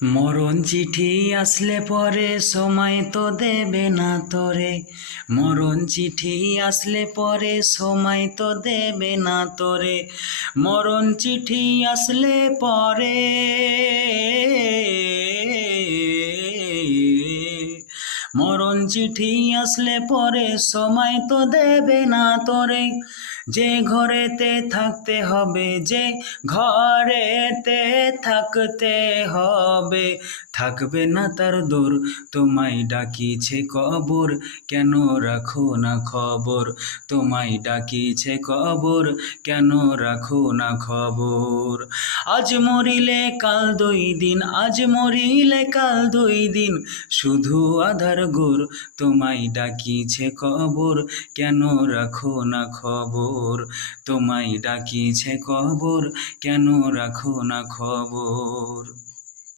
মরণ চিঠি আসলে পরে সময় তো দেবে না তোরে। মরণ চিঠি আসলে পরে সময় তো দেবে না তোরে। মরণ চিঠি আসলে পরে মরণ চিঠি আসলে পরে সময় তো দেবে না তোরে। যে ঘরেতে থাকতে হবে, যে ঘরেতে থাকতে হবে, থাকবে না তার দূর। তোমায় ডাকিছে কবর, কেন রাখো না খবর। তোমায় ডাকিছে কবর, কেন রাখো না খবর। আজ মরিলে কাল 2 দিন, আজ মরিলে কাল 2 দিন, শুধু আধার গোর। তোমায় ডাকিছে কবর, কেন রাখো না খবর। তোমায় ডাকিছে কবর, কেন রাখো না খবর।